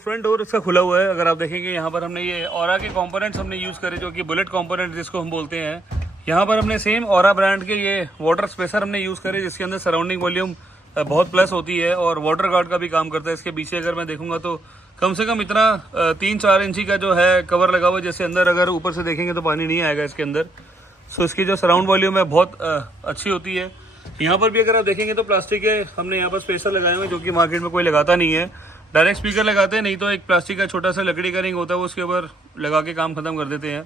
Front door इसका खुला हुआ है। अगर आप देखेंगे यहाँ पर हमने ये ऑरा के कंपोनेंट्स हमने यूज़ करे, जो कि बुलेट कंपोनेंट जिसको हम बोलते हैं। यहाँ पर हमने सेम ऑरा ब्रांड के ये वाटर स्पेसर हमने यूज़ करे, जिसके अंदर सराउंडिंग वॉल्यूम बहुत प्लस होती है और वाटर गार्ड का भी काम करता है। इसके पीछे अगर मैं देखूंगा तो कम से कम इतना 3-4 इंची का जो है कवर लगा हुआ है, जैसे अंदर अगर ऊपर से देखेंगे तो पानी नहीं आएगा इसके अंदर। सो इसकी जो सराउंड वॉल्यूम है बहुत अच्छी होती है। यहाँ पर भी अगर आप देखेंगे तो प्लास्टिक के हमने यहाँ पर स्पेसर लगाए हुए हैं, जो कि मार्केट में कोई लगाता नहीं है। डायरेक्ट स्पीकर लगाते हैं, नहीं तो एक प्लास्टिक का छोटा सा लकड़ी का रिंग होता है, वो उसके ऊपर लगा के काम खत्म कर देते हैं।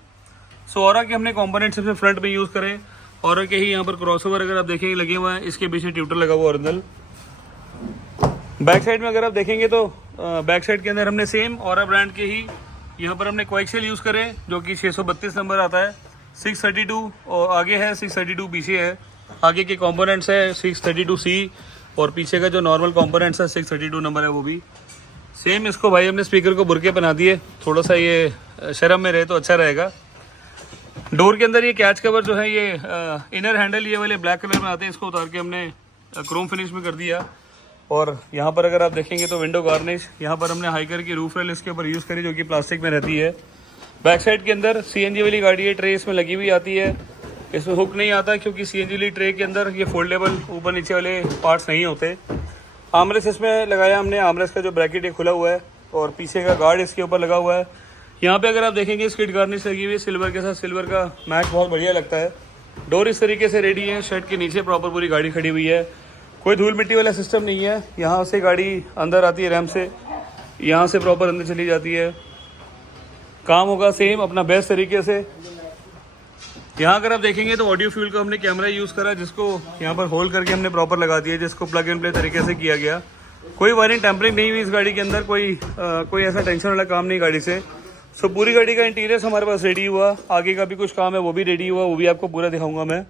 सो ऑरा के हमने कंपोनेंट सबसे फ्रंट में यूज़ करें। ऑरा के ही यहाँ पर क्रॉसओवर अगर आप देखेंगे लगे हुए हैं, इसके पीछे ट्यूटर लगा हुआ ओरिजिनल। बैक साइड में अगर आप देखेंगे तो बैक साइड के अंदर हमने सेम ऑरा ब्रांड के ही यहाँ पर हमने कोएक्सियल यूज़ करे, जो कि 632 नंबर आता है। 632 और आगे है, 632 पीछे है। आगे के कंपोनेंट्स है 632C और पीछे का जो नॉर्मल कंपोनेंट्स है 632 नंबर है वो भी सेम। इसको भाई हमने स्पीकर को बुरके बना दिए, थोड़ा सा ये शर्म में रहे तो अच्छा रहेगा। डोर के अंदर ये कैच कवर जो है ये इनर हैंडल ये वाले ब्लैक कलर में आते हैं, इसको उतार के हमने क्रोम फिनिश में कर दिया। और यहाँ पर अगर आप देखेंगे तो विंडो गार्निश यहाँ पर हमने हाइकर की रूफ रेल इसके ऊपर यूज़ करी, जो कि प्लास्टिक में रहती है। बैक साइड के अंदर CNG वाली गाड़ी है, ट्रे इसमें लगी हुई आती है। इसमें हुक नहीं आता क्योंकि CNG वाली ट्रे के अंदर ये फोल्डेबल ऊपर नीचे वाले पार्ट्स नहीं होते। आर्मरेस्ट इसमें लगाया हमने, आर्मरेस्ट का जो ब्रैकेट है खुला हुआ है और पीछे का गार्ड इसके ऊपर लगा हुआ है। यहाँ पे अगर आप देखेंगे स्किड गार्निश लगी हुई है सिल्वर के साथ, सिल्वर का मैच बहुत बढ़िया लगता है। डोर इस तरीके से रेडी है, शेड के नीचे प्रॉपर पूरी गाड़ी खड़ी हुई है, कोई धूल मिट्टी वाला सिस्टम नहीं है। यहाँ से गाड़ी अंदर आती है रैम्प से, यहाँ से प्रॉपर अंदर चली जाती है। काम होगा सेम अपना बेस्ट तरीके से। यहाँ अगर आप देखेंगे तो ऑडियो फ्यूल का हमने कैमरा यूज़ करा, जिसको यहाँ पर होल्ड करके हमने प्रॉपर लगा दिया, जिसको प्लग एंड प्ले तरीके से किया गया। कोई वायरिंग टेम्परिंग नहीं हुई इस गाड़ी के अंदर, कोई ऐसा टेंशन वाला काम नहीं गाड़ी से। सो पूरी गाड़ी का इंटीरियर हमारे पास रेडी हुआ, आगे का भी कुछ काम है वो भी रेडी हुआ, वो भी आपको पूरा दिखाऊंगा मैं।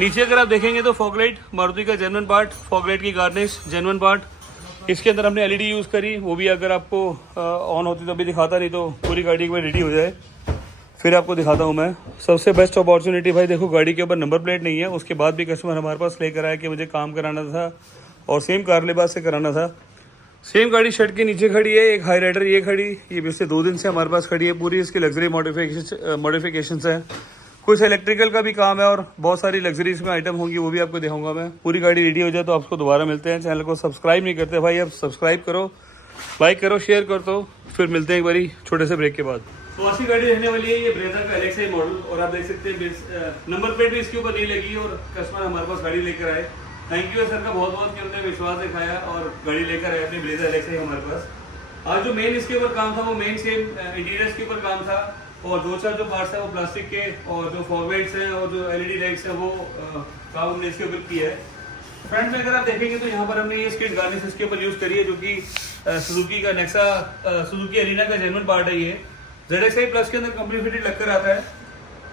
नीचे अगर आप देखेंगे तो फॉगलाइट मारुति का जेन्युइन पार्ट, फॉगलाइट की गार्निश जेन्युइन पार्ट। इसके अंदर हमने LED यूज़ करी, वो भी अगर आपको ऑन होती तो अभी दिखाता, नहीं तो पूरी गाड़ी एक बार रेडी हो जाए फिर आपको दिखाता हूँ मैं। सबसे बेस्ट अपॉर्चुनिटी भाई देखो, गाड़ी के ऊपर नंबर प्लेट नहीं है, उसके बाद भी कस्टमर हमारे पास लेकर आया कि मुझे काम कराना था और सेम कार लिबास से कराना था। सेम गाड़ी शेड के नीचे खड़ी है, एक हाई राइडर ये खड़ी, ये पिछले 2 दिन से हमारे पास खड़ी है। पूरी इसकी लग्जरी मॉडिफिकेशन है, कुछ इलेक्ट्रिकल का भी काम है और बहुत सारी लग्जरी इसमें आइटम होंगी, वो भी आपको दिखाऊंगा मैं। पूरी गाड़ी रेडी हो जाए तो आपको दोबारा मिलते हैं। चैनल को सब्सक्राइब नहीं करते भाई, अब सब्सक्राइब करो, लाइक करो, शेयर कर दो, फिर मिलते हैं एक बारी छोटे से ब्रेक के बाद। तो अच्छी गाड़ी रहने वाली है ये ब्रेजा का LXi मॉडल, और आप देख सकते हैं नंबर प्लेट भी इसके ऊपर नहीं लगी और कस्टमर हमारे पास गाड़ी लेकर आए। थैंक यू सर का बहुत बहुत, कि उन्होंने विश्वास दिखाया और गाड़ी लेकर आए अपनी ब्रेजा LXi हमारे पास। आज जो मेन इसके ऊपर काम था वो मेन सेम इंटीरियर्स के ऊपर काम था, और 2-4 जो पार्ट्स है वो प्लास्टिक के, और जो फॉरवर्ड्स हैं और जो LED लाइट्स हैं वो काम हमने इसके ऊपर किया है। फ्रंट में अगर आप देखेंगे तो यहाँ पर हमने ये स्किड गार्निश इसके ऊपर यूज़ करी है, जो कि सुजुकी का नेक्सा सुजुकी अरीना का जेन्युइन पार्ट है। ये ZXi प्लस के अंदर कंपनी फिटेड लगकर आता है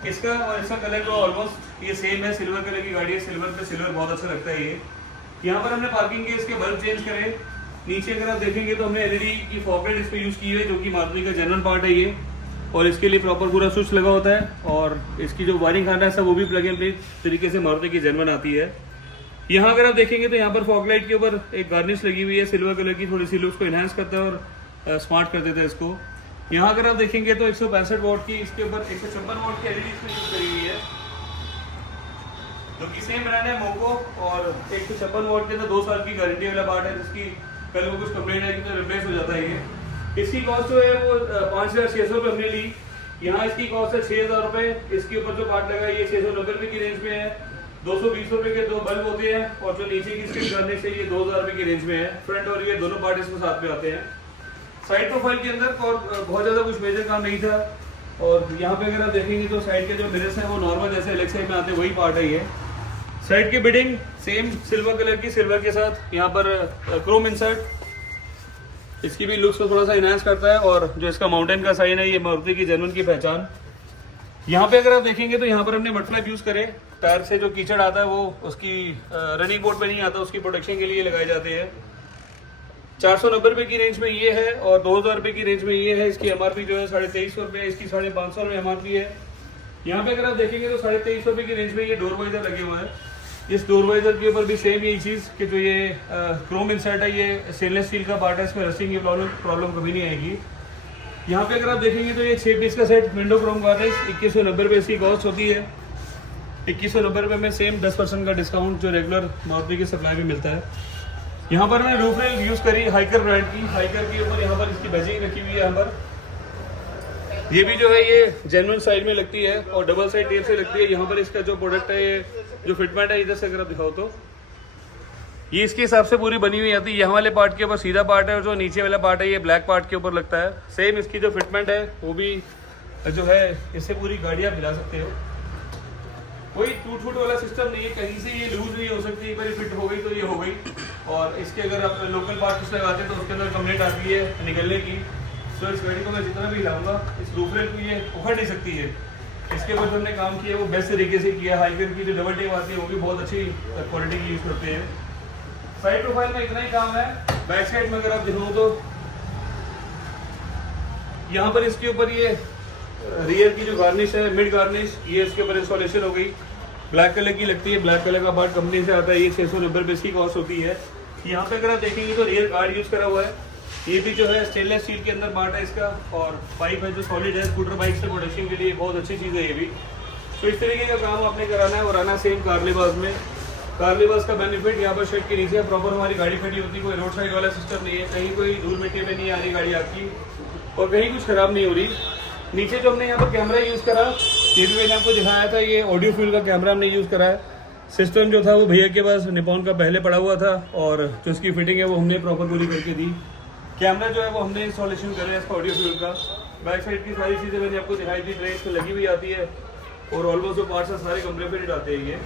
इसका, और इसका कलर जो ऑलमोस्ट ये सेम है, सिल्वर कलर की गाड़ी है, सिल्वर पे सिल्वर बहुत अच्छा लगता है ये। यहाँ पर हमने पार्किंग के इसके बल्ब चेंज करे। नीचे अगर आप देखेंगे तो हमने LED की फॉगलाइट इस पर यूज़ की है, जो कि मारुति का जेन्युइन पार्ट है ये, और इसके लिए प्रॉपर पूरा स्विच लगा होता है, और इसकी जो वायरिंग खाना है सब वो भी प्लग एंड प्ले तरीके से मारुति की जेन्युइन आती है। यहाँ अगर आप देखेंगे तो यहाँ पर फॉगलाइट के ऊपर एक गार्निश लगी हुई है सिल्वर कलर की, थोड़ी सी लुक्स को इनहेंस करता है और स्मार्ट कर देता है इसको। यहाँ अगर आप देखेंगे तो 165 वॉट की इसके ऊपर 156 वॉट की LED इसमें यूज करी हुई है, जो कि सेम ब्रांड है मोको, और 156 वॉट के अंदर 2 साल की गारंटी वाला पार्ट है, जिसकी कल को कुछ कंप्लेंट आएगी तो रिप्लेस हो जाता है ये। इसकी कॉस्ट जो है वो 5,600 रुपये हमने ली। यहाँ इसकी कॉस्ट है 6,000 रुपये। इसके ऊपर जो पार्ट लगा है ये 690 रुपये की रेंज में है। 220 रुपये के 2 बल्ब होते हैं, और जो नीचे की स्किड गार्निश है ये 2,000 रुपये की रेंज में है। फ्रंट और ये दोनों पार्ट इसमें साथ में आते हैं। साइड प्रोफाइल के अंदर और बहुत ज़्यादा कुछ मेजर काम नहीं था, और यहाँ पे अगर आप देखेंगे तो साइड के जो मिरर्स हैं वो नॉर्मल जैसे LXi में आते हैं वही पार्ट है ये। साइड की बिडिंग सेम सिल्वर कलर की, सिल्वर के साथ यहाँ पर क्रोम इंसर्ट, इसकी भी लुक्स को थोड़ा सा इनहेंस करता है। और जो इसका माउंटेन का साइन है ये मारुति की जेन्युइन की पहचान। यहाँ पे अगर आप देखेंगे तो यहाँ पर हमने मड फ्लैप यूज़ करे, टायर से जो कीचड़ आता है वो उसकी रनिंग बोर्ड पे नहीं आता, उसकी प्रोटेक्शन के लिए लगाए जाते हैं। 490 रुपये की रेंज में ये है, और 2,000 रुपये की रेंज में ये है। इसकी MRP जो है 2350 रुपये, इसकी 550 रुपये MRP है। यहाँ पे अगर आप देखेंगे तो 2350 रुपये की रेंज में ये डोर वाइजर लगे हुए हैं। इस डोर वाइजर के ऊपर भी सेम यही चीज़ कि जो ये क्रोम इंसर्ट है, ये स्टेनलेस स्टील का पार्ट है, इसमें रस्टिंग की प्रॉब्लम कभी नहीं आएगी। यहाँ पे अगर आप देखेंगे तो ये 6 पीस का सेट विंडो क्रोम गार्निश 2190 रुपये इसकी कॉस्ट होती है। 2190 रुपये में सेम 10% का डिस्काउंट जो रेगुलर मारुति की सप्लाई में मिलता है। यहाँ पर मैंने रूफ रेल यूज़ करी हाइकर ब्रांड की, हाइकर के ऊपर यहाँ पर इसकी बैजिंग रखी हुई है। यहाँ पर ये भी जो है ये जेन्युइन साइड में लगती है और डबल साइड टेप से लगती है। यहाँ पर इसका जो प्रोडक्ट है, ये जो फिटमेंट है, इधर से अगर आप दिखाओ तो ये इसके हिसाब से पूरी बनी हुई आती है। यहाँ वाले पार्ट के ऊपर सीधा पार्ट है और जो नीचे वाला पार्ट है ये ब्लैक पार्ट के ऊपर लगता है। सेम इसकी जो फिटमेंट है वो भी जो है, इससे पूरी गाड़ी आप हिला सकते हो। कोई टूट फूट वाला सिस्टम नहीं है, कहीं से ये लूज नहीं हो सकती। एक बार फिट हो गई तो ये हो गई। और इसके अगर आप लोकल पार्ट लगाते हैं तो उसके अंदर कंप्लेंट आती है निकलने की। तो इस गाड़ी को मैं जितना भी हिलाऊंगा, इस रूफ रेल को ये उखड़ नहीं सकती है। इसके ऊपर जो हमने काम किया है वो बेस्ट तरीके से किया। हाइकर की जो डबल टेप आती है वो भी बहुत अच्छी क्वालिटी की यूज़ करते हैं। साइड प्रोफाइल में इतना ही काम है। बैक साइड में अगर आप दिखाऊं तो यहाँ पर इसके ऊपर ये रियर की जो गार्निश है, मिड गार्निश, ये इसके ऊपर इंस्टॉलेशन हो गई। ब्लैक कलर की लगती है, ब्लैक कलर का पार्ट कंपनी से आता है। ये 690 रुपये इसकी कॉस्ट होती है। यहाँ पे अगर आप देखेंगे तो रियर गार्ड यूज़ करा हुआ है। ये भी जो है स्टेनलेस स्टील के अंदर पार्ट है इसका, और पाइप है जो सॉलिड है। स्कूटर बाइक से प्रोटेक्शन के लिए बहुत अच्छी चीज़ है ये भी। तो इस तरीके का काम आपने कराना है और आना सेम कारलेबाज में। कारलेबाज का बेनिफिट यहाँ पर शेड के नीचे प्रॉपर हमारी गाड़ी खड़ी होती है। कोई रोड साइड वाला सिस्टम नहीं है, कहीं कोई धूल मिट्टी में नहीं आ रही गाड़ी आपकी, और कहीं कुछ खराब नहीं हो रही। नीचे जो हमने यहाँ पर कैमरा यूज़ करा, ये भी मैंने आपको दिखाया था, ये ऑडियो फ्यूल का कैमरा हमने यूज़ करा है। सिस्टम जो था वो भैया के पास निपॉन का पहले पड़ा हुआ था, और जो इसकी फिटिंग है वो हमने प्रॉपर पूरी करके दी। कैमरा जो है वो हमने इंस्टॉलेशन करा है इसका ऑडियो फ्यूल का। बैक साइड की सारी चीज़ें मैंने आपको दिखाई दी, ड्रेस में लगी हुई आती है, और ऑलमोस्ट जो पार्ट्स हैं सारे कंपनी फिटेड आते हैं। ये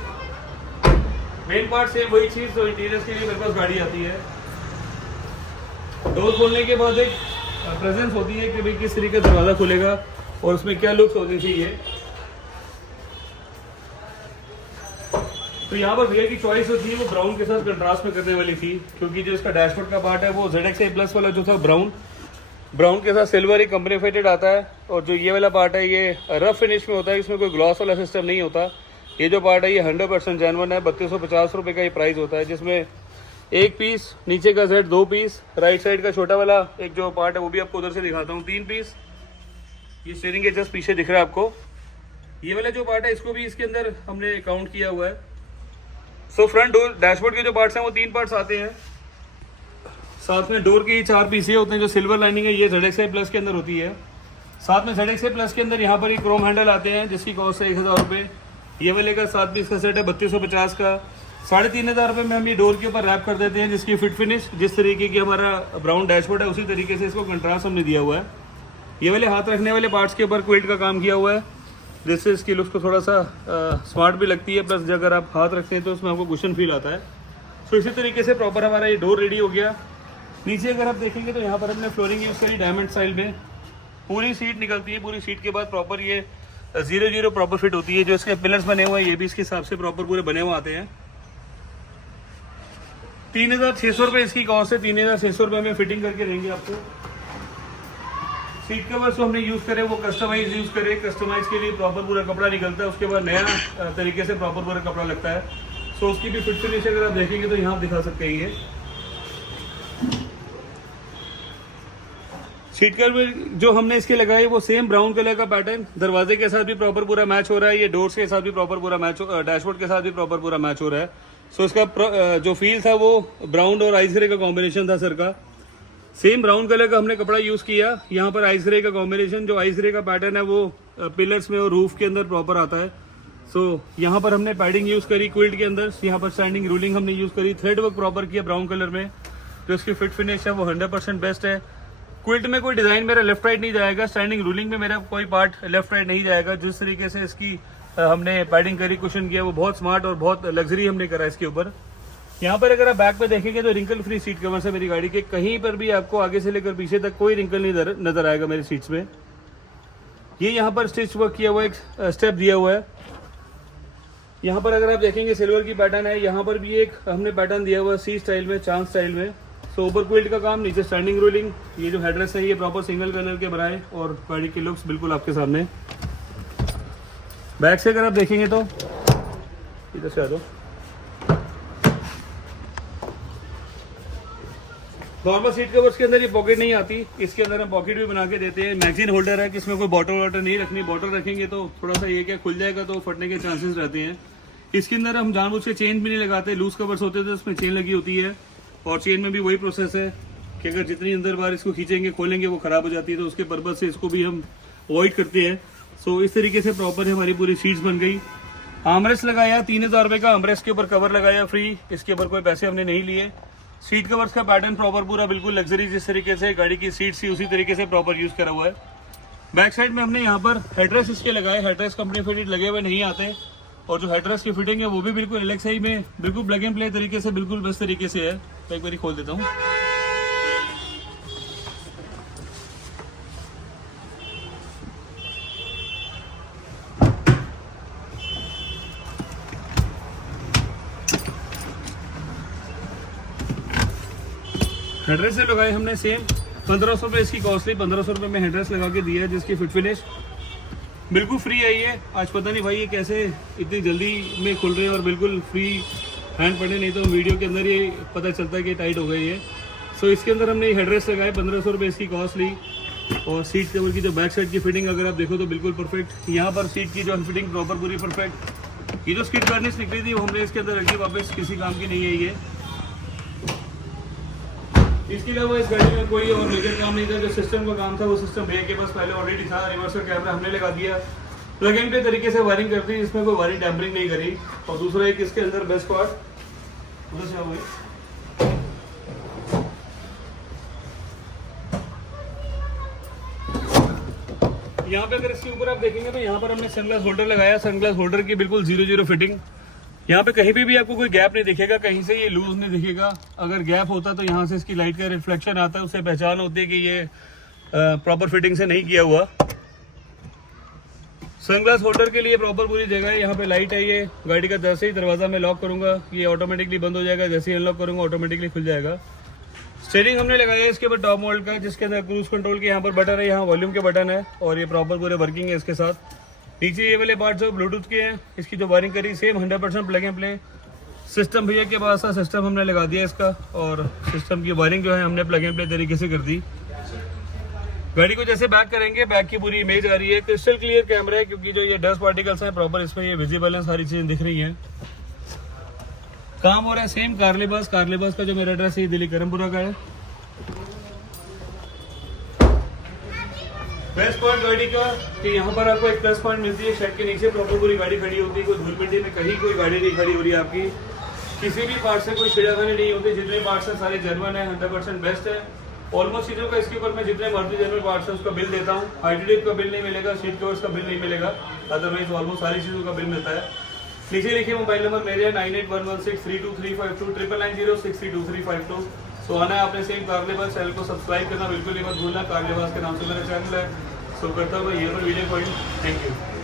मेन पार्ट सेम वही चीज़ जो इंटीरियर्स के लिए मेरे पास गाड़ी आती है। डोर खोलने के बाद एक प्रेजेंस होती है कि भाई किस तरीके का दरवाज़ा खुलेगा और उसमें क्या लुक्स होनी चाहिए। तो यहाँ पर भैया की चॉइस जो थी वो ब्राउन के साथ कंट्रास्ट में करने वाली थी, क्योंकि जो इसका डैशबोर्ड का पार्ट है वो ZX-A+ वाला जो था ब्राउन के साथ सिल्वर ही कंपनी फिटेड आता है। और जो ये वाला पार्ट है ये रफ फिनिश में होता है, इसमें कोई ग्लॉस वाला सिस्टम नहीं होता। ये जो पार्ट है ये 100% जेन्युइन है। 3250 रुपये का ये प्राइस होता है, जिसमें एक पीस नीचे का सेट, 2 पीस राइट साइड का छोटा वाला एक जो पार्ट है वो भी आपको उधर से दिखाता हूँ, 3 पीस। ये स्टीयरिंग के जस्ट पीछे दिख रहा है आपको। ये वाला जो पार्ट है इसको भी इसके अंदर हमने काउंट किया हुआ है। सो फ्रंट डोर डैशबोर्ड के जो पार्ट्स हैं वो 3 पार्ट्स आते हैं। साथ में डोर के ही 4 पीस ये होते हैं। जो सिल्वर लाइनिंग है ये ZX-A+ के अंदर होती है। साथ में ZX-A+ के अंदर यहाँ पर ही क्रोम हैंडल आते हैं, जिसकी कॉस्ट है 1000 रुपये। ये वाले का 7 पीस का सेट है 3250 का। 3500 रुपये में हम ये डोर के ऊपर रैप कर देते हैं, जिसकी फिट फिनिश जिस तरीके की हमारा ब्राउन डैशबोर्ड है उसी तरीके से इसको कंट्रास्ट हमने दिया हुआ है। ये वाले हाथ रखने वाले पार्ट्स के ऊपर क्विल्ट का काम किया हुआ है, जिससे इसकी लुक्स को थोड़ा सा स्मार्ट भी लगती है। प्लस अगर आप हाथ रखते हैं तो उसमें आपको कुशन फील आता है। तो इसी तरीके से प्रॉपर हमारा ये डोर रेडी हो गया। नीचे अगर आप देखेंगे तो यहाँ पर हमने फ्लोरिंग यूज़ करी डायमंड स्टाइल में। पूरी सीट निकलती है, पूरी सीट के बाद प्रॉपर ये 0-0 प्रॉपर फिट होती है। जो इसके पिलर्स बने हुए हैं ये भी इसके हिसाब से प्रॉपर पूरे बने हुए आते हैं। 3600 रुपये इसकी कॉस्ट है। 3600 रुपये में फिटिंग करके देंगे आपको। सीट कवर जो हमने यूज़ करे वो कस्टमाइज यूज़ करे। कस्टमाइज के लिए प्रॉपर पूरा कपड़ा निकलता है, उसके बाद नया तरीके से प्रॉपर पूरा कपड़ा लगता है। सो उसकी भी फिट फिनिश अगर आप देखेंगे तो यहाँ आप दिखा सकते हैं। ये सीट कवर जो हमने इसके लगाई वो सेम ब्राउन कलर का पैटर्न दरवाजे के साथ भी प्रॉपर पूरा मैच हो रहा है। ये डोर्स के साथ भी प्रॉपर पूरा मैच, डैशबोर्ड के साथ भी प्रॉपर पूरा मैच हो रहा है। सो इसका जो फील था वो ब्राउन और आइस ग्रे का कॉम्बिनेशन था सर का। सेम ब्राउन कलर का हमने कपड़ा यूज़ किया। यहाँ पर आइस ग्रे का कॉम्बिनेशन, जो आइस ग्रे का पैटर्न है वो पिलर्स में और रूफ के अंदर प्रॉपर आता है। सो यहाँ पर हमने पैडिंग यूज़ करी क्विल्ट के अंदर। यहाँ पर स्टैंडिंग रूलिंग हमने यूज़ करी। थ्रेड वर्क प्रॉपर किया ब्राउन कलर में। जो इसकी फिट फिनिश है वो 100% बेस्ट है। क्विल्ट में कोई डिज़ाइन मेरा लेफ्ट राइट नहीं जाएगा। स्टैंडिंग रूलिंग में मेरा कोई पार्ट लेफ्ट राइट नहीं जाएगा। जिस तरीके से इसकी हमने पैडिंग करी, कुशन किया, वो बहुत स्मार्ट और बहुत लग्जरी हमने करा इसके ऊपर। यहाँ पर अगर आप बैक पे देखेंगे तो रिंकल फ्री सीट कवर है मेरी गाड़ी के। कहीं पर भी आपको आगे से लेकर पीछे तक कोई रिंकल नहीं नजर आएगा मेरी सीट्स में। ये यहाँ पर स्टिच वर्क किया हुआ एक स्टेप दिया हुआ है। यहाँ पर अगर आप देखेंगे सिल्वर की पैटर्न है। यहाँ पर भी एक हमने पैटर्न दिया हुआ है सी स्टाइल में, चांद स्टाइल में। सो ऊपर क्विल्ट का काम, नीचे स्टैंडिंग रोलिंग। ये जो हेडरेस्ट है ये प्रॉपर सिंगल कलर के बनाए और गाड़ी की लुक्स बिल्कुल आपके सामने। बैक से अगर आप देखेंगे तो इधर से आ जाओ। नॉर्मल सीट कवर्स के अंदर ये पॉकेट नहीं आती, इसके अंदर हम पॉकेट भी बना के देते हैं। मैगजीन होल्डर है कि इसमें कोई बॉटल वाटर नहीं रखनी, बॉटल रखेंगे तो थोड़ा सा ये क्या खुल जाएगा तो फटने के चांसेस रहते हैं। इसके अंदर हम जानबूझ के चेन भी नहीं लगाते, लूज कवर्स होते तो उसमें चेन लगी होती है और चेन में भी वही प्रोसेस है कि अगर जितनी अंदर बार इसको खींचेंगे खोलेंगे वो खराब हो जाती है, तो उसके पर्पज से इसको भी हम अवॉइड करते हैं। सो इस तरीके से प्रॉपर हमारी पूरी सीट्स बन गई। आर्मरेस्ट लगाया 3000 रुपये का, आर्मरेस्ट के ऊपर कवर लगाया फ्री, इसके ऊपर कोई पैसे हमने नहीं लिए। सीट कवर्स का पैटर्न प्रॉपर पूरा बिल्कुल लग्जरी जिस तरीके से गाड़ी की सीट थी उसी तरीके से प्रॉपर यूज करा हुआ है। बैक साइड में हमने यहाँ पर हेडरेस्ट इसके लगाए, हेडरेस्ट कंपनी फिटेड लगे हुए नहीं आते और जो हेडरेस्ट की फिटिंग है वो भी बिल्कुल एलएक्सआई में बिल्कुल प्लग एंड प्ले तरीके से बिल्कुल बेस्ट तरीके से है। तो एक बार खोल देता हूँ। हेडरेस से लगाए हमने सेम 1500 रुपये इसकी कॉस्टली, 1500 रुपये में हेडरेस लगा के दिया है जिसकी फिट फिनिश बिल्कुल फ्री है। ये आज पता नहीं भाई ये कैसे इतनी जल्दी में खुल रहे हैं और बिल्कुल फ्री हैंड पड़े, नहीं तो वीडियो के अंदर ये पता चलता है कि टाइट हो गई है। सो इसके अंदर हमने हेडरेस लगाए, 1500 रुपये इसकी कॉस्ट ली। और सीट कवर की जो बैक साइड की फिटिंग अगर आप देखो तो बिल्कुल परफेक्ट, यहाँ पर सीट की जो फिटिंग प्रॉपर पूरी परफेक्ट। ये जो स्किड गार्निश निकली थी वो हमने इसके अंदर रखी, वापस किसी काम की नहीं है ये। इसके अलावा इस गाड़ी में कोई और मेजर काम नहीं था, जो सिस्टम का काम था वो सिस्टम भैया के पास पहले ऑलरेडी था। रिवर्सल कैमरा हमने लगा दिया, प्लग एंड प्ले तरीके से वायरिंग करती है, इसमें कोई वायरिंग डैम्परिंग नहीं करी। और दूसरा एक इसके अंदर बेस्ट पार्ट उधर से भाई, यहाँ पे अगर इसके ऊपर आप देखेंगे तो यहाँ पर हमने सनग्लास होल्डर लगाया, सनग्लास होल्डर की बिल्कुल 0-0 फिटिंग। यहाँ पे कहीं भी आपको कोई गैप नहीं दिखेगा, कहीं से ये लूज नहीं दिखेगा। अगर गैप होता तो यहाँ से इसकी लाइट का रिफ्लेक्शन आता है, उससे पहचान होती है कि ये प्रॉपर फिटिंग से नहीं किया हुआ। सनग्लास होल्डर के लिए प्रॉपर पूरी जगह है। यहाँ पे लाइट है, ये गाड़ी का जैसे ही दरवाजा में लॉक करूंगा ये ऑटोमेटिकली बंद हो जाएगा, जैसे ही अनलॉक करूंगा ऑटोमेटिकली खुल जाएगा। स्टीयरिंग हमने लगाया है इसके ऊपर टॉप मॉडल का, जिसके अंदर क्रूज कंट्रोल के यहाँ पर बटन है, यहाँ वॉल्यूम के बटन है और ये प्रॉपर पूरे वर्किंग है इसके साथ। नीचे ये वाले पार्ट जो ब्लूटूथ के हैं, इसकी जो वायरिंग करी same 100% plug and play. System भैया के पास था, सिस्टम हमने लगा दिया इसका और सिस्टम की वायरिंग जो है हमने प्लग एंड प्ले तरीके से कर दी। गाड़ी को जैसे बैक करेंगे, बैक की पूरी इमेज आ रही है, क्रिस्टल क्लियर कैमरा है क्योंकि जो ये डस्ट पार्टिकल्स हैं प्रॉपर इसमें ये विजिबल हैं, सारी चीजें दिख रही हैं। काम हो रहा है सेम कार्लेबास का जो मेरा एड्रेस है दिल्ली करमपुरा का है। बेस्ट पॉइंट गाड़ी का कि यहाँ पर आपको एक प्लस पॉइंट मिलती है, शेड के नीचे प्रॉपर पूरी गाड़ी खड़ी होती है, कोई धूल मिट्टी में कहीं कोई गाड़ी नहीं खड़ी हो रही है आपकी, किसी भी पार्ट से कोई छिड़ाखानी नहीं होती। जितने पार्ट्स हैं सारे जर्मन है, 100% बेस्ट है। ऑलमोस्ट चीज़ों का इसके ऊपर मैं जितने मर्जी जर्मन पार्ट्स है उसका बिल देता हूँ। आईटीडीएफ का बिल नहीं मिलेगा, सीट कवर्स का बिल नहीं मिलेगा, अदरवाइज ऑलमोस्ट सारी चीज़ों का बिल मिलता है। नीचे लिखिए मोबाइल नंबर मेरे है 9811632352 99906325352। सो आना है आपने सेम कार्लेबास, चैनल को सब्सक्राइब करना बिल्कुल ही मत भूलना। कार्लेबास के नाम से मेरा चैनल है। सो करता हूँ ये पर वीडियो पॉइंट। Thank you.